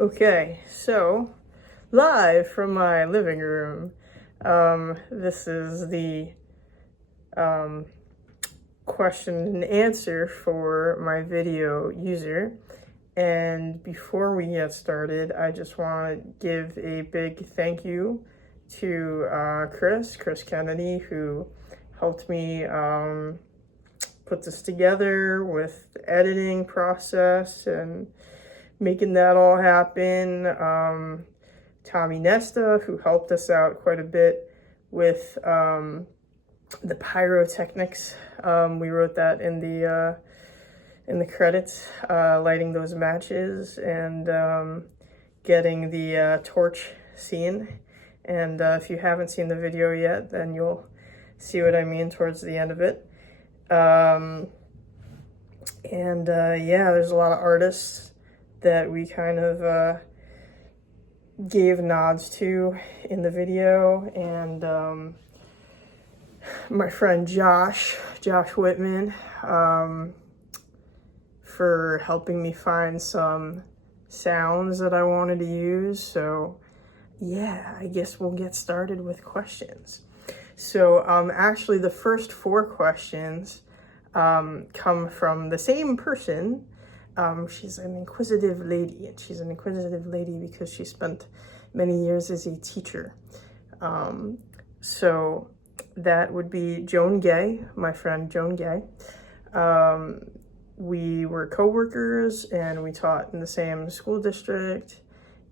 Okay, so live from my living room. This is the question and answer for my video user. And before we get started, I just want to give a big thank you to Chris Kennedy, who helped me put this together with the editing process and making that all happen. Tommy Nesta, who helped us out quite a bit with the pyrotechnics. We wrote that in the credits, lighting those matches and getting the torch scene. And if you haven't seen the video yet, then you'll see what I mean towards the end of it. Yeah, there's a lot of artists that we kind of gave nods to in the video, and my friend Josh Whitman, for helping me find some sounds that I wanted to use. So yeah, I guess we'll get started with questions. So actually the first 4 questions come from the same person. She's an inquisitive lady, and she's an inquisitive lady because she spent many years as a teacher. So that would be Joan Gay, my friend Joan Gay. We were co-workers and we taught in the same school district,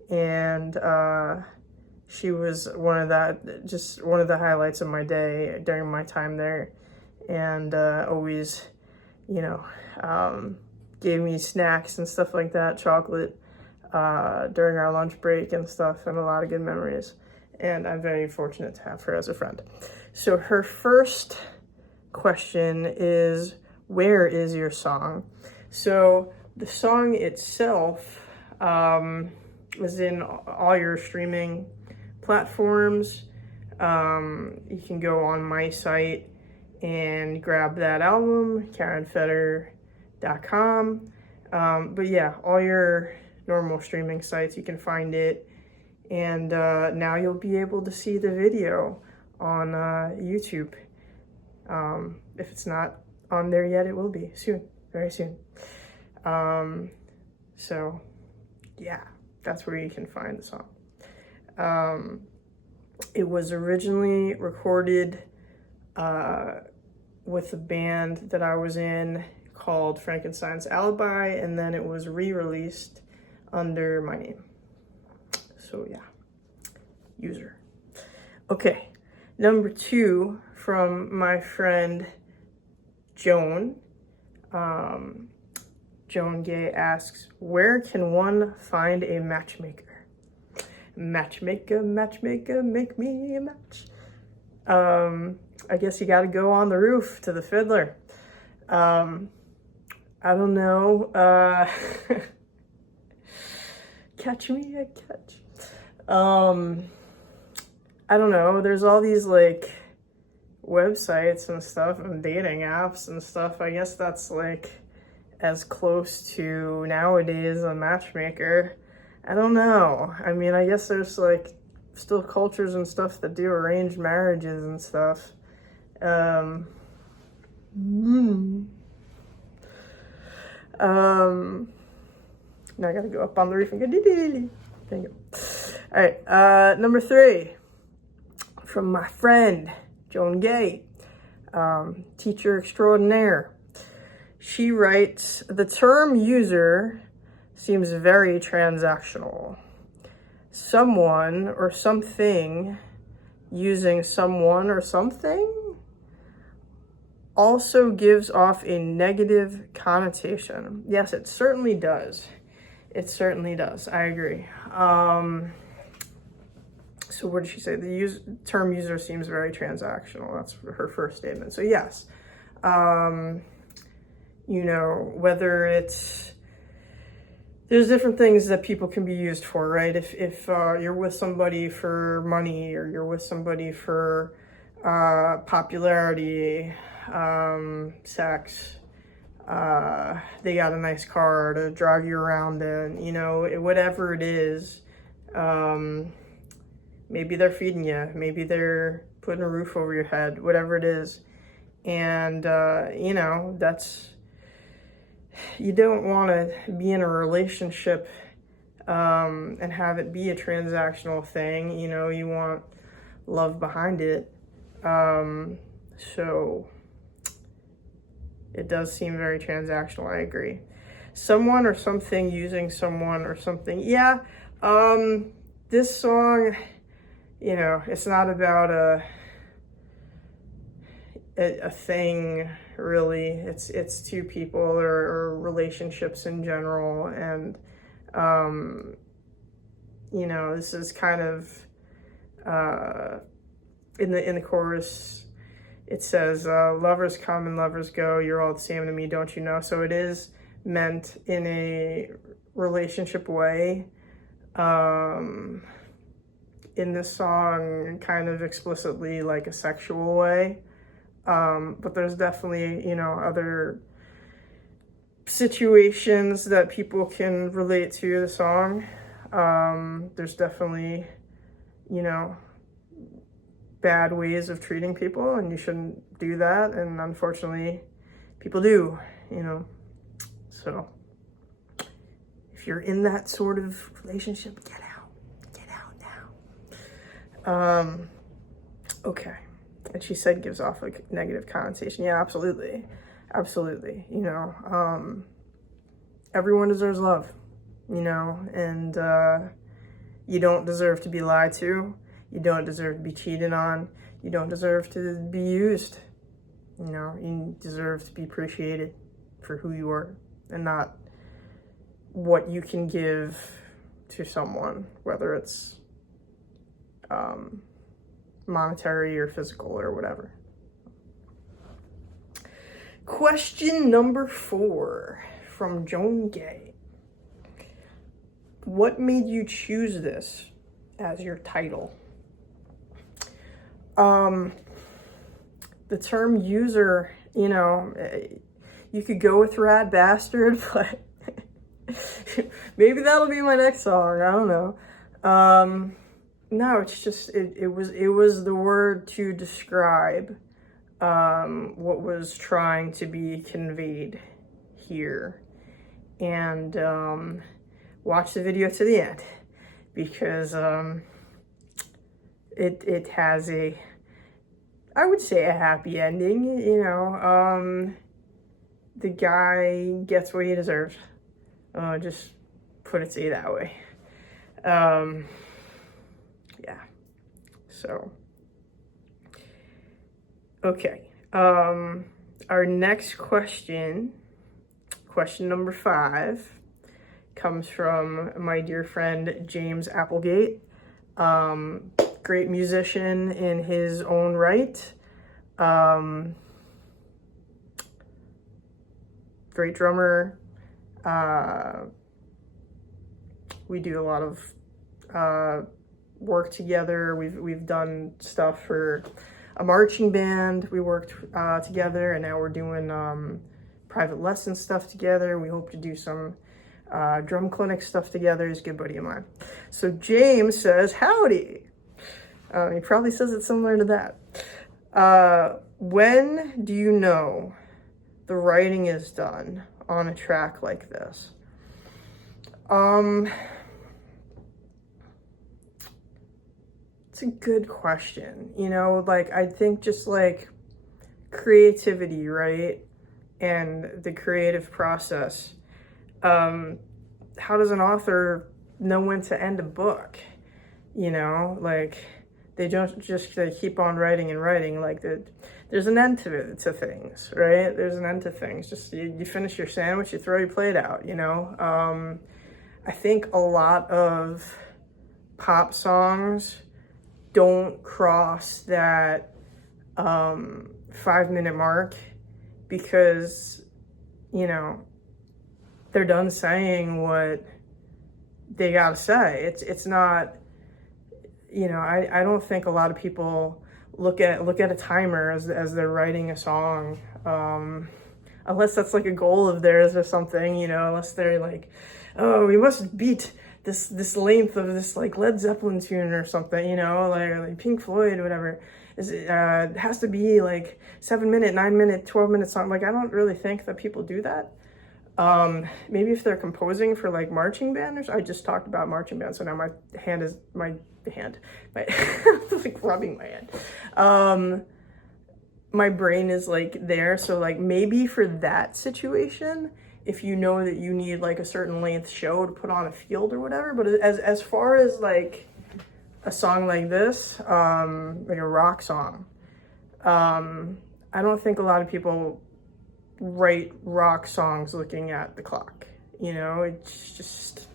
and she was one of the highlights of my day during my time there, and always, gave me snacks and stuff like that, chocolate, during our lunch break and stuff, and a lot of good memories. And I'm very fortunate to have her as a friend. So her first question is, where is your song? So the song itself is in all your streaming platforms. You can go on my site and grab that album, CarynFeder.com. But yeah, all your normal streaming sites, you can find it. And now you'll be able to see the video on YouTube. If it's not on there yet, it will be soon, very soon. So yeah, that's where you can find the song. It was originally recorded with a band that I was in called Frankenstein's Alibi, and then it was re-released under my name. So yeah, user. Okay, number 2 from my friend Joan. Joan Gay asks, where can one find a matchmaker? Matchmaker, matchmaker, make me a match. I guess you gotta go on the roof to the fiddler. I don't know. Catch me a catch. I don't know. There's all these like websites and stuff and dating apps and stuff. I guess that's like as close to nowadays a matchmaker. I don't know. I mean, I guess there's like still cultures and stuff that do arranged marriages and stuff. Now I gotta go up on the roof and go dee-dee-dee. There you go. All right, number 3 from my friend Joan Gay, teacher extraordinaire. She writes, the term user seems very transactional. Someone or something using someone or something also gives off a negative connotation. Yes, it certainly does. It certainly does. I agree. So what did she say? The term user seems very transactional. That's her first statement. So yes, whether it's, there's different things that people can be used for, right? If you're with somebody for money, or you're with somebody for popularity, sex, they got a nice car to drive you around in, you know, whatever it is. Maybe they're feeding you, maybe they're putting a roof over your head, whatever it is. And, you know, you don't want to be in a relationship and have it be a transactional thing. You know, you want love behind it. So it does seem very transactional. I agree. Someone or something using someone or something. Yeah. This song, you know, it's not about a thing really. It's two people or relationships in general. And, you know, this is kind of, in the chorus, it says, lovers come and lovers go, you're all the same to me, don't you know? So it is meant in a relationship way. In this song, kind of explicitly like a sexual way. But there's definitely, you know, other situations that people can relate to the song. There's definitely, you know, bad ways of treating people, and you shouldn't do that. And unfortunately, people do, you know. So if you're in that sort of relationship, get out now. Okay. And she said gives off a negative connotation. Yeah, absolutely. Absolutely. You know, everyone deserves love, you know, and you don't deserve to be lied to. You don't deserve to be cheated on. You don't deserve to be used. You know, you deserve to be appreciated for who you are and not what you can give to someone, whether it's monetary or physical or whatever. Question number 4 from Joan Gay. What made you choose this as your title? The term user, you know, you could go with Rad Bastard, but maybe that'll be my next song. I don't know. No, it's just, it was the word to describe what was trying to be conveyed here. And watch the video to the end, because it has I would say a happy ending, you know. The guy gets what he deserves. Just put it to you that way. Yeah. So, okay. Our next question number 5, comes from my dear friend James Applegate. Great musician in his own right. Great drummer. We do a lot of work together. We've done stuff for a marching band. We worked together, and now we're doing private lesson stuff together. We hope to do some drum clinic stuff together. He's a good buddy of mine. So James says, howdy. He probably says it similar to that. When do you know the writing is done on a track like this? It's a good question. You know, like, I think just like creativity, right? And the creative process. How does an author know when to end a book? You know, like, they don't just keep on writing and writing. Like, there's an end to things, right? There's an end to things. Just you finish your sandwich, you throw your plate out, you know? I think a lot of pop songs don't cross that 5-minute mark because, you know, they're done saying what they gotta say. It's not, you know, I don't think a lot of people look at a timer as they're writing a song. unless that's like a goal of theirs or something, you know, unless they're like, oh, we must beat this length of this like Led Zeppelin tune or something, you know, like Pink Floyd or whatever. It has to be like 7-minute, 9-minute, 12-minute song. Like, I don't really think that people do that. Maybe if they're composing for like marching band, I just talked about marching band, so now my hand is my like rubbing my hand. My brain is like there, so like maybe for that situation, if you know that you need like a certain length show to put on a field or whatever. But as far as like a song like this, like a rock song, I don't think a lot of people write rock songs looking at the clock. You know, it's just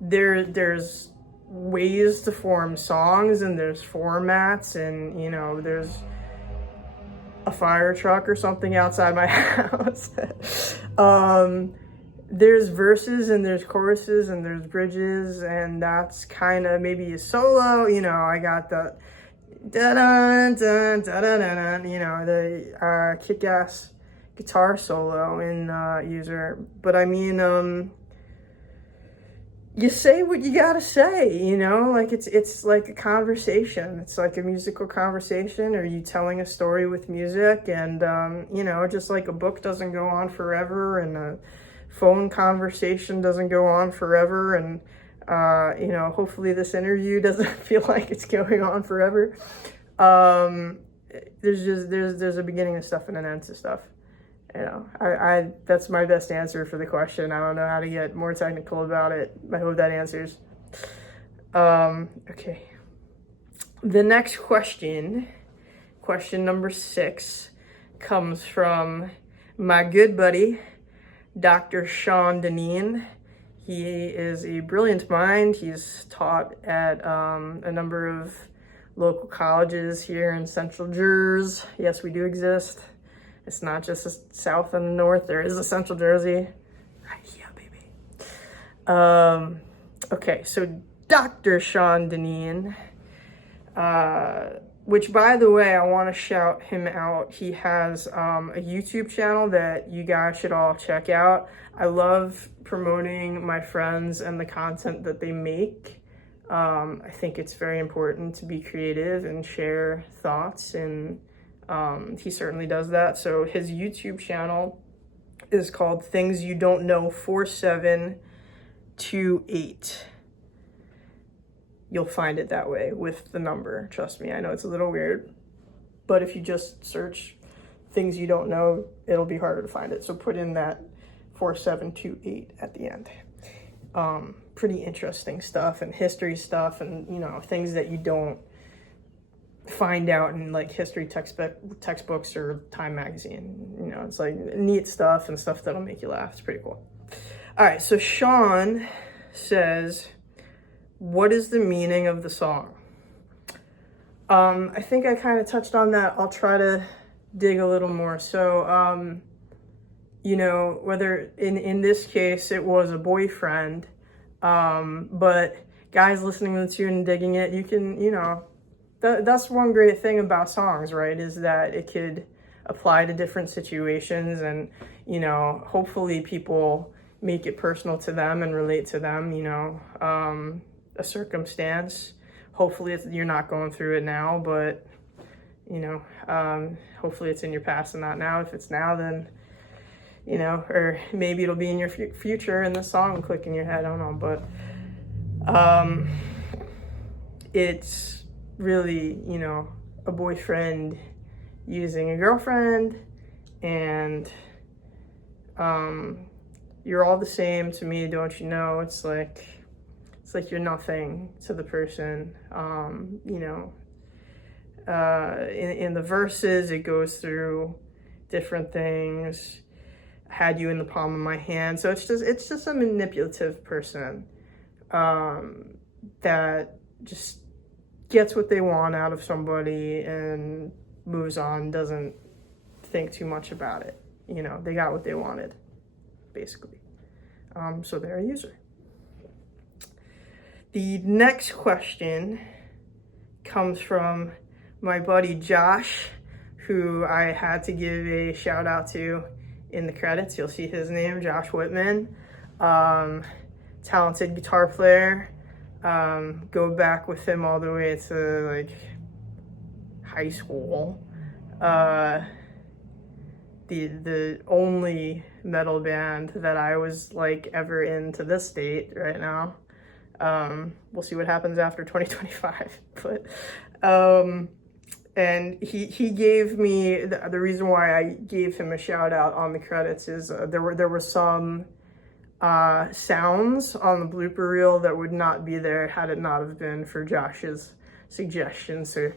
there's ways to form songs, and there's formats, and you know, there's a fire truck or something outside my house. There's verses and there's choruses and there's bridges, and that's kind of maybe a solo. You know, I got the da-dun, dun, da-dun, you know, the kick-ass guitar solo in User. But I mean, you say what you gotta say, you know, like it's like a conversation. It's like a musical conversation, or you telling a story with music. And you know, just like a book doesn't go on forever, and a phone conversation doesn't go on forever, and you know, hopefully this interview doesn't feel like it's going on forever. There's a beginning of stuff and an end to stuff. You know, I that's my best answer for the question. I don't know how to get more technical about it. I hope that answers. Okay. The next question number 6, comes from my good buddy, Dr. Sean Deneen. He is a brilliant mind. He's taught at a number of local colleges here in Central Jersey. Yes, we do exist. It's not just the South and the North. There is a Central Jersey. Yeah, baby. Okay, so Dr. Sean Deneen, which, by the way, I want to shout him out. He has a YouTube channel that you guys should all check out. I love promoting my friends and the content that they make. I think it's very important to be creative and share thoughts, and he certainly does that. So his YouTube channel is called Things You Don't Know 4728. You'll find it that way with the number. Trust me, I know it's a little weird, but if you just search Things You Don't Know, it'll be harder to find it. So put in that 4728 at the end. Pretty interesting stuff, and history stuff, and you know, things that you don't find out in like history textbooks or Time magazine. You know, it's like neat stuff and stuff that'll make you laugh. It's pretty cool. All right, so Sean says, what is the meaning of the song? I think I kind of touched on that. I'll try to dig a little more. So you know, whether in this case it was a boyfriend, but guys listening to the tune and digging it, you can, you know, that's one great thing about songs, right, is that it could apply to different situations, and, you know, hopefully people make it personal to them and relate to them, you know, a circumstance. Hopefully you're not going through it now, but, you know, hopefully it's in your past and not now. If it's now, then, you know, or maybe it'll be in your future and the song will click in your head, I don't know, but it's really, you know, a boyfriend using a girlfriend, and you're all the same to me, don't you know? It's like you're nothing to the person. You know, in the verses, it goes through different things. Had you in the palm of my hand. So it's just a manipulative person that just gets what they want out of somebody and moves on, doesn't think too much about it. You know, they got what they wanted, basically. So they're a user. The next question comes from my buddy Josh, who I had to give a shout out to in the credits. You'll see his name, Josh Whitman. Talented guitar player. Go back with him all the way to like high school. The only metal band that I was like ever in to this date right now. We'll see what happens after 2025, but and he gave me the reason why I gave him a shout out on the credits is there were some sounds on the blooper reel that would not be there had it not have been for Josh's suggestion. So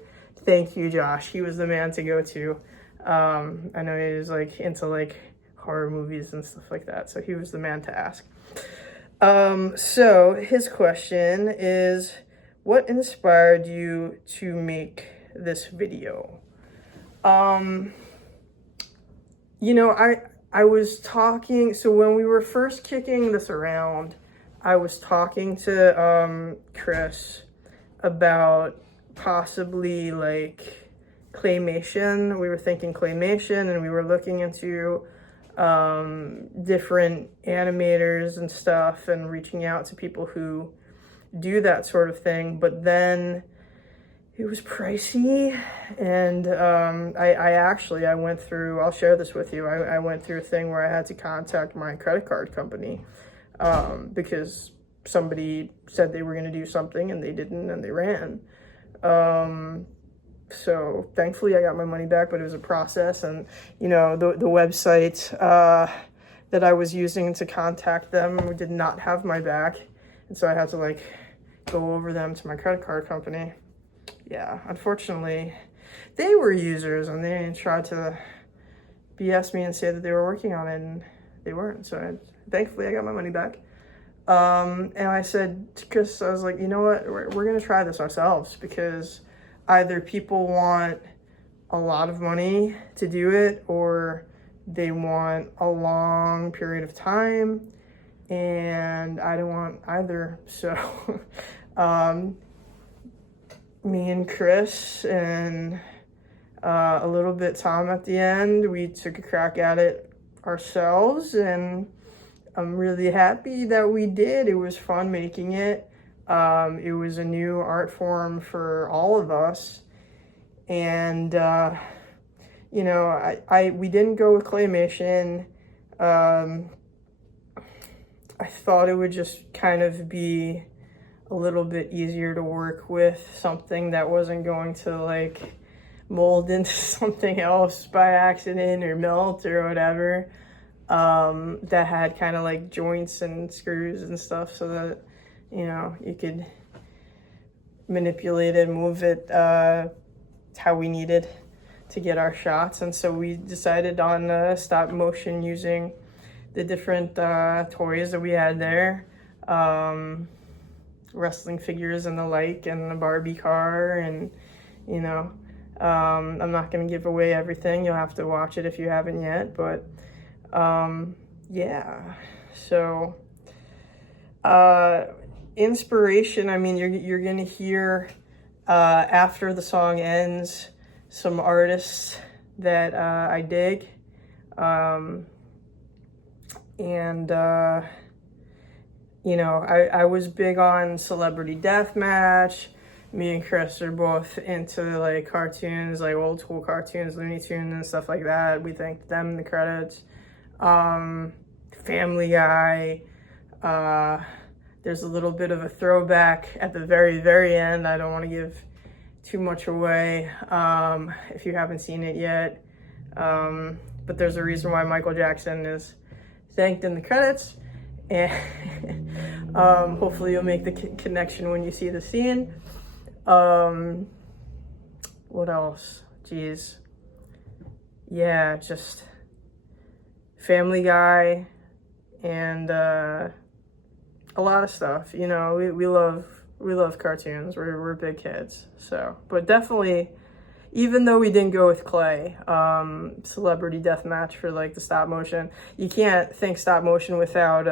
thank you, Josh. He was the man to go to. I know he was like into like horror movies and stuff like that, so he was the man to ask. So his question is, what inspired you to make this video? You know, I was talking, so when we were first kicking this around, I was talking to Chris about possibly like claymation. We were thinking claymation, and we were looking into different animators and stuff and reaching out to people who do that sort of thing, but then it was pricey, and I went through, I'll share this with you, I went through a thing where I had to contact my credit card company because somebody said they were going to do something and they didn't, and they ran. So thankfully I got my money back, but it was a process. And you know, the website that I was using to contact them did not have my back, and so I had to like go over them to my credit card company. Yeah, unfortunately they were users and they tried to BS me and say that they were working on it, and they weren't. So thankfully I got my money back. And I said to Chris, I was like, you know what, we're gonna try this ourselves, because either people want a lot of money to do it, or they want a long period of time, and I don't want either. So me and Chris and a little bit Tom at the end, we took a crack at it ourselves, and I'm really happy that we did. It was fun making it. It was a new art form for all of us, and you know, we didn't go with claymation. I thought it would just kind of be a little bit easier to work with, something that wasn't going to like mold into something else by accident or melt or whatever, that had kind of like joints and screws and stuff, so that, you know, you could manipulate it, move it how we needed to get our shots. And so we decided on stop motion using the different toys that we had there, wrestling figures and the like, and the Barbie car, and you know, I'm not gonna give away everything. You'll have to watch it if you haven't yet, but yeah. So inspiration, I mean, you're gonna hear after the song ends some artists that I dig, and you know, I was big on Celebrity Deathmatch. Me and Chris are both into like cartoons, like old school cartoons, Looney Tunes and stuff like that. We thanked them in the credits. Family Guy. There's a little bit of a throwback at the very, very end. I don't want to give too much away if you haven't seen it yet. But there's a reason why Michael Jackson is thanked in the credits. And hopefully you'll make the connection when you see the scene. What else? Jeez. Yeah, just Family Guy and a lot of stuff. You know, we love cartoons. We're big kids. So, but definitely, even though we didn't go with clay, Celebrity Deathmatch for like the stop motion, you can't think stop motion without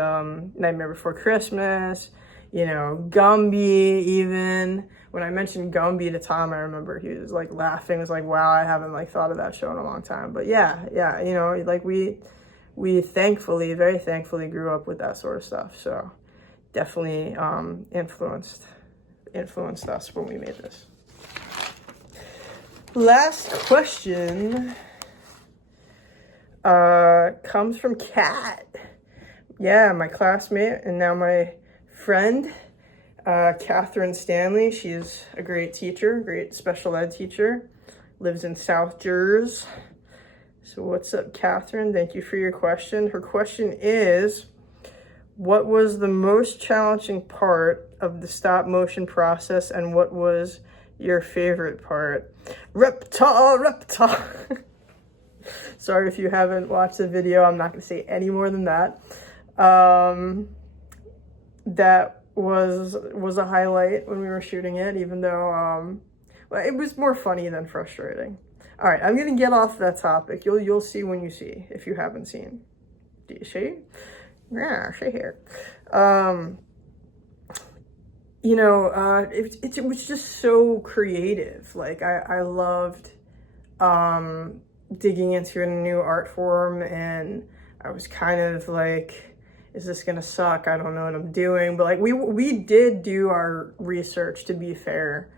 Nightmare Before Christmas, you know, Gumby. Even when I mentioned Gumby to Tom, I remember he was like laughing. He was like, wow, I haven't like thought of that show in a long time. But yeah, you know, like we we thankfully, very thankfully, grew up with that sort of stuff. So definitely influenced us when we made this. Last question comes from Kat. Yeah, my classmate and now my friend, Catherine Stanley. She's a great teacher, great special ed teacher, lives in South Jersey. So what's up, Catherine? Thank you for your question. Her question is, what was the most challenging part of the stop motion process and what was your favorite part? Reptar. Sorry if you haven't watched the video. I'm not going to say any more than that. That was a highlight when we were shooting it, even though well, it was more funny than frustrating. All right, I'm going to get off that topic. You'll see when you see, if you haven't seen. Do you see? Yeah, see here. You know, it was just so creative. Like, I loved digging into a new art form, and I was kind of like, is this gonna suck? I don't know what I'm doing. But like, we did do our research, to be fair.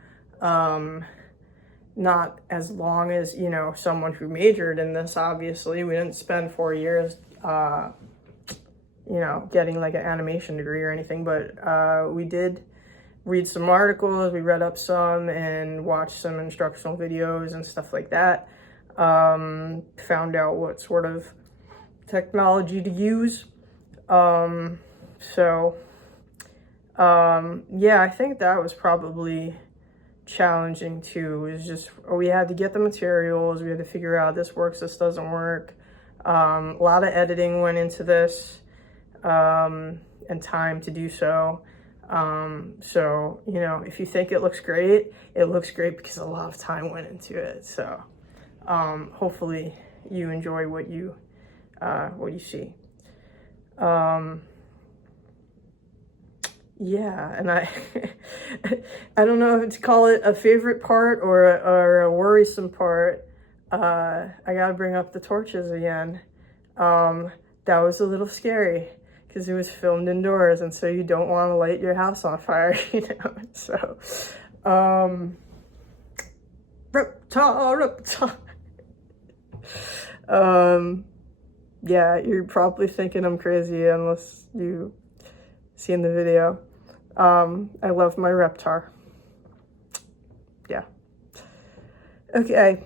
Not as long as, you know, someone who majored in this, obviously. We didn't spend 4 years, you know, getting like an animation degree or anything, but we did read some articles, we read up some and watched some instructional videos and stuff like that. Found out what sort of technology to use. Yeah, I think that was probably challenging too. Is just, we had to get the materials, we had to figure out this works, this doesn't work. A lot of editing went into this, and time to do so. So, you know, if you think it looks great because a lot of time went into it. So, hopefully you enjoy what you see. Yeah, and I don't know if to call it a favorite part or a worrisome part. I gotta bring up the torches again. That was a little scary because it was filmed indoors, and so you don't want to light your house on fire, you know. So, reptar. Yeah, you're probably thinking I'm crazy unless you seen the video. I love my reptar. Yeah. Okay.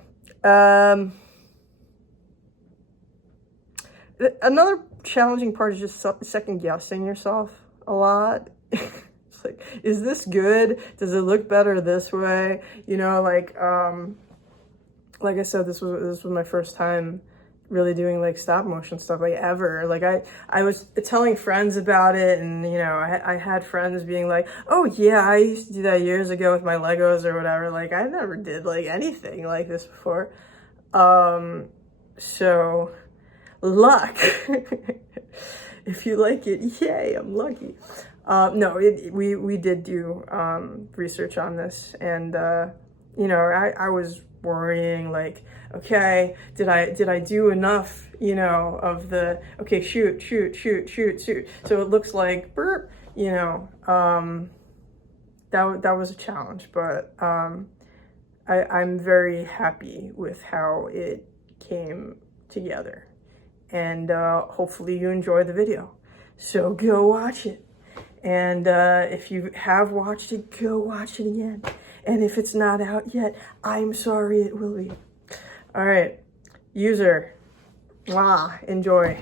Another challenging part is just second guessing yourself a lot. It's like, is this good? Does it look better this way? You know, like I said, this was my first time really doing like stop motion stuff, like ever. Like I was telling friends about it, and you know, I had friends being like, oh yeah, I used to do that years ago with my Legos or whatever. Like, I never did like anything like this before. So luck. If you like it, yay, I'm lucky. No, we did do research on this, and you know, I was worrying, like, okay, did I do enough, you know, of the, okay, shoot, so it looks like burp, you know. That was a challenge, but I'm very happy with how it came together, and hopefully you enjoy the video. So go watch it, and if you have watched it, go watch it again. And if it's not out yet, I'm sorry, it will be. All right, user, enjoy.